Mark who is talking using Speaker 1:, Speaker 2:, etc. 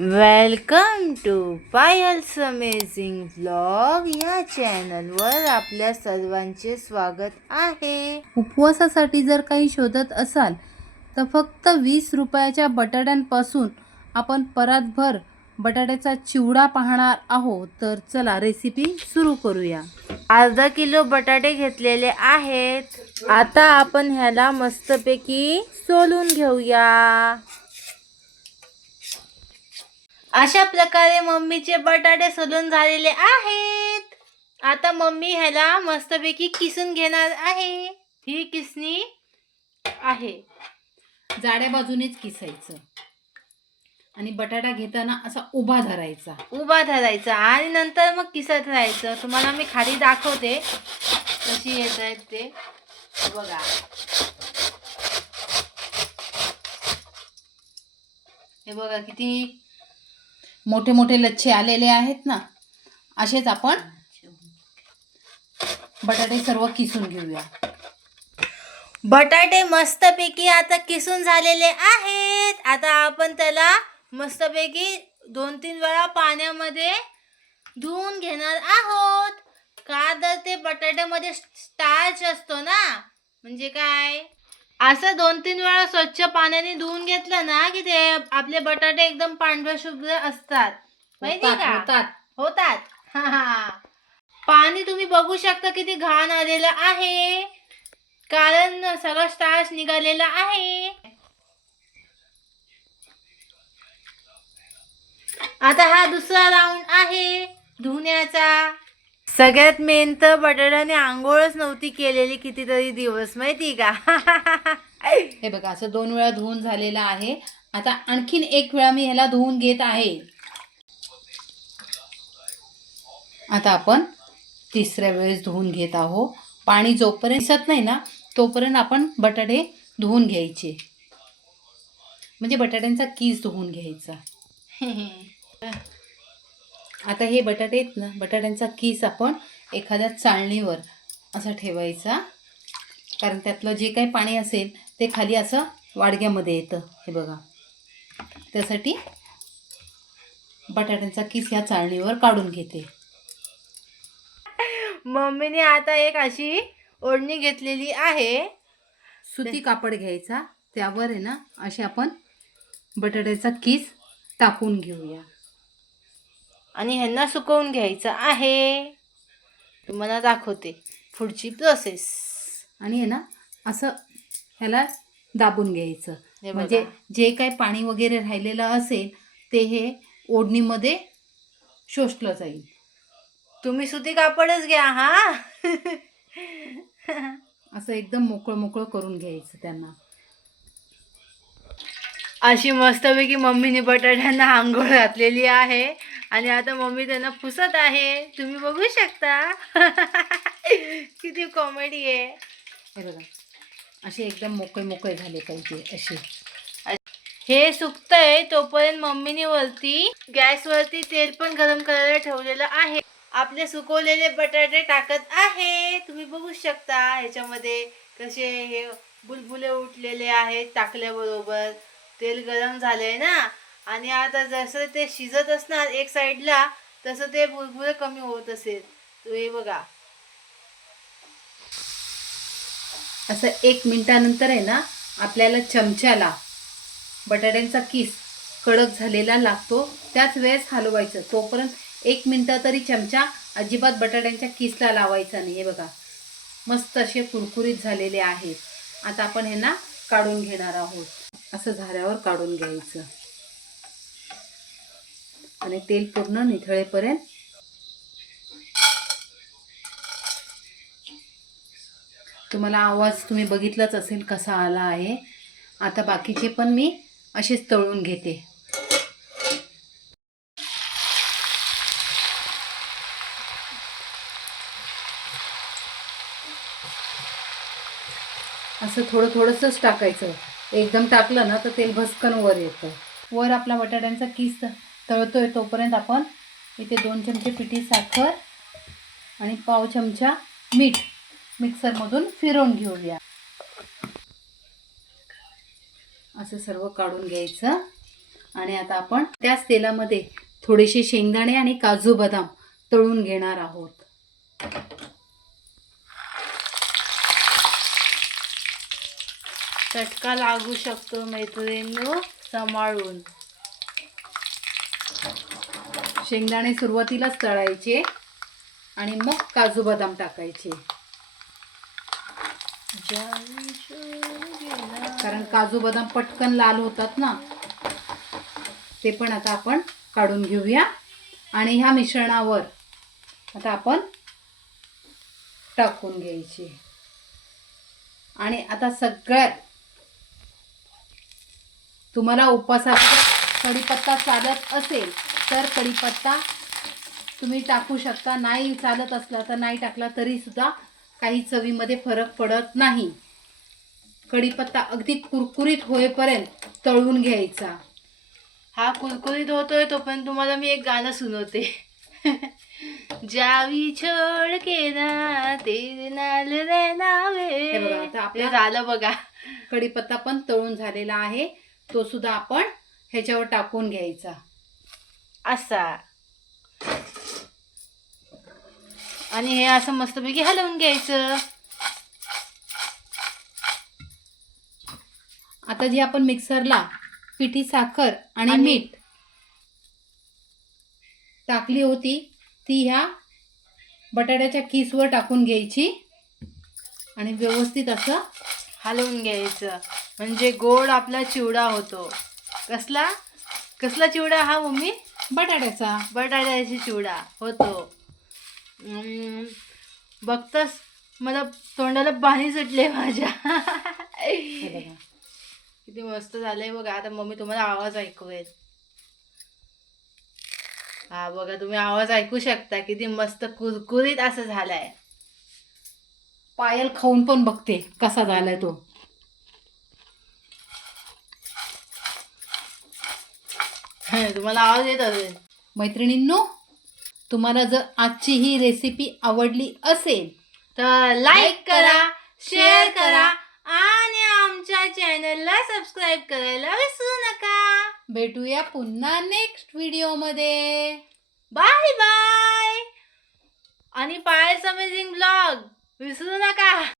Speaker 1: Welcome to Payal's amazing blog या चॅनलवर आपल्या सर्वांचे स्वागत आहे.
Speaker 2: उपवासासाठी जर काही शोधत असाल तर फक्त वीस रुपयाच्या बटाट्यांपासून आपण परातभर बटाट्याचा चिवडा पाहणार आहोत. तर चला रेसिपी सुरू करूया.
Speaker 1: अर्धा किलो बटाटे घेतलेले आहेत. आता आपण ह्याला मस्तपैकी सोलून घेऊया. अशा प्रकारे मम्मीचे बटाटे सोलून झालेले आहेत. आता मम्मी ह्याला मस्तपैकी किसून घेणार आहे. ही किसणी आहे.
Speaker 2: जाड्या बाजूनेच किसायचं. आणि बटाटा घेताना असा उभा धरायचा.
Speaker 1: उभा धरायचा आणि नंतर मग किसत राहायचं. तुम्हाला मी खाली दाखवते कशी येत आहेत ते. बघा. हे बघा किती
Speaker 2: मोठे मोठे लच्छे आलेले आहेत ना असेच आपण बटाटे सर्व किसून घेऊया.
Speaker 1: बटाटे मस्तपैकी आता किसून झालेले आहेत. आता आपण त्याला मस्तपैकी दोन तीन वेळा पाण्यामध्ये धुवून घेणार आहोत. का तर ते बटाट्यामध्ये स्टार्च असतो ना. म्हणजे काय? असं दोन तीन वेळा स्वच्छ पाण्याने धुवून घेतलं ना की ते आपले बटाटे एकदम पांढऱ्या शुभ्र असतात. माहिती का?
Speaker 2: होतात.
Speaker 1: होतात. हा हा पाणी तुम्ही बघू शकता किती घाण आलेलं आहे. कारण सगळं स्टार्च निघालेला आहे. आता हा दुसरा राऊंड आहे धुण्याचा. सगळ्यात मेन तर बटाट्याने आंघोळच नव्हती केलेली कितीतरी दिवस माहिती का?
Speaker 2: हे बघा असं दोन वेळा धुवून झालेलं आहे. आता आणखीन एक वेळा मी ह्याला धुवून घेत आहे. आता आपण तिसऱ्या वेळेस धुवून घेत आहो पाणी जोपर्यंत दिसत नाही ना तोपर्यंत आपण बटाटे धुवून घ्यायचे. म्हणजे बटाट्यांचा कीस धुवून घ्यायचा. आता हे बटाटे आहेत ना बटाट्यांचा कीस आपण एखाद्या चाळणीवर असा ठेवायचा. कारण त्यातलं जे काही पाणी असेल ते खाली असं वाडग्यामध्ये येतं. हे बघा. त्यासाठी बटाट्यांचा किस ह्या चाळणीवर काढून घेते.
Speaker 1: मम्मीने आता एक अशी ओढणी घेतलेली आहे.
Speaker 2: सुती कापड घ्यायचा. त्यावर आहे ना असे आपण बटाट्याचा किस टाकून घेऊया.
Speaker 1: आणि ह्यांना सुकवून घ्यायचं आहे. तुम्हाला दाखवते पुढची प्रोसेस
Speaker 2: आणि आहे ना असं ह्याला दाबून घ्यायचं.
Speaker 1: हे.
Speaker 2: म्हणजे जे काही पाणी वगैरे राहिलेलं असेल ते हे ओढणीमध्ये शोषलं जाईल.
Speaker 1: तुम्ही सुती कापडच घ्या हा.
Speaker 2: असं एकदम मोकळं मोकळं करून घ्यायचं त्यांना.
Speaker 1: अशी मस्तपैकी मम्मीने बटाट्यांना आंघोळ घातलेली आहे. आणि आता मम्मी त्यांना पुसत आहे. तुम्ही बघू शकता. किती कॉमेडी आहे.
Speaker 2: हे बघा. असे एकदम मोकळे मोकळे झाले पाहिजे असे.
Speaker 1: हे सुकतंय तोपर्यंत मम्मीने वरती गॅसवरती तेल पण गरम करायला ठेवलेलं आहे. आपले सुकवलेले बटाटे टाकत आहे. तुम्ही बघू शकता ह्याच्यामध्ये कसे हे बुलबुले उठलेले आहेत टाकल्याबरोबर. तेल गरम झालंय ना? आणि आता जसं ते शिजत असणार एक साईडला तसं ते बुलबुले कमी होत असेल. तो हे बघा.
Speaker 2: असं एक मिनटानंतर आहे ना आपल्याला चमच्याला बटाट्यांचा किस कडक झालेला लागतो. त्याच वेळेस हलवायचं. तोपर्यंत एक मिनटं तरी चमचा अजिबात बटाट्यांच्या किसला लावायचा नाही. हे बघा मस्त असे कुरकुरीत झालेले आहेत. आता आपण हे ना काढून घेणार आहोत. असं झाऱ्यावर काढून घ्यायचं. आणि तेल पूर्ण निथळेपर्यंत तुम्हाला आवाज तुम्ही बघितलाच असेल कसा आला आहे. आता बाकीचे पण मी असेच तळून घेते. असं थोडं थोडंसंच टाकायचं. एकदम टाकलं ना तर तेल भस्कन वर येतं. वर आपला बटाट्यांचा किस तळतोय तोपर्यंत आपण इथे दोन चमचे पिठी साखर आणि पाव चमचा मीठ. मिक्सरमधून फिरवून घेऊया. असं सर्व काढून घ्यायचं. आणि आता आपण त्याच तेलामध्ये थोडेसे शेंगदाणे आणि काजू बदाम तळून घेणार आहोत.
Speaker 1: चटका लागू शकतो मैत्रिणींनो सांभाळून.
Speaker 2: शेंगदाणे सुरुवातीलाच तळायचे आणि मग काजू बदाम टाकायचे. कारण काजू बदाम पटकन लाल होतात ना ते पण आता आपण काढून घेऊया. आणि ह्या मिश्रणावर आता आपण टाकून घ्यायची. आणि आता सगळ्यात तुम्हाला उपवासाचा कढीपत्ता चालत असेल तर कढीपत्ता तुम्ही टाकू शकता. नाही चालत असला तर नाही टाकला तरी सुद्धा काही चवीमध्ये फरक पडत नाही. कढीपत्ता अगदी कुरकुरीत होईपर्यंत तळून घ्यायचा.
Speaker 1: हा कुरकुरीत होतोय तोपर्यंत तुम्हाला मी एक गाणं सुनवते. जावी छोड के ना तेरे नाल
Speaker 2: हे बघा, आता आपला-
Speaker 1: ते झालं बघा.
Speaker 2: कढीपत्ता पण तळून झालेला आहे. तो सुद्धा आपण ह्याच्यावर टाकून घ्यायचा.
Speaker 1: असा. आणि हे असं मस्तपैकी हलवून घ्यायचं.
Speaker 2: आता जी आपण मिक्सरला पिठी साखर आणि मीठ टाकली होती ती ह्या बटाट्याच्या किसवर टाकून घ्यायची आणि व्यवस्थित असं
Speaker 1: हलवून घ्यायचं. म्हणजे गोड आपला चिवडा होतो. कसला? कसला चिवडा हा मम्मी?
Speaker 2: बटाट्याचा.
Speaker 1: बटाट्याची चिवडा होतो. बघतास मला तोंडाला पाणी सुटले माझ्या. किती मस्त झालंय बघा. आता मम्मी तुम्हाला आवाज ऐकू येत हा बघा तुम्ही आवाज ऐकू शकता. किती मस्त कुरकुरीत असं झालाय.
Speaker 2: पायल खाऊन पण बघते कसा झालाय तो.
Speaker 1: तुम्हाला आवाज येत असेल.
Speaker 2: मैत्रिणींनो तुम्हाला जर आजची ही रेसिपी आवडली असेल
Speaker 1: तर लाईक करा शेअर करा आणि आमच्या चॅनलला सबस्क्राईब करायला विसरू नका.
Speaker 2: भेटूया पुन्हा नेक्स्ट व्हिडिओमध्ये
Speaker 1: बाय बाय आणि पायस अमेझिंग ब्लॉग विसरू नका.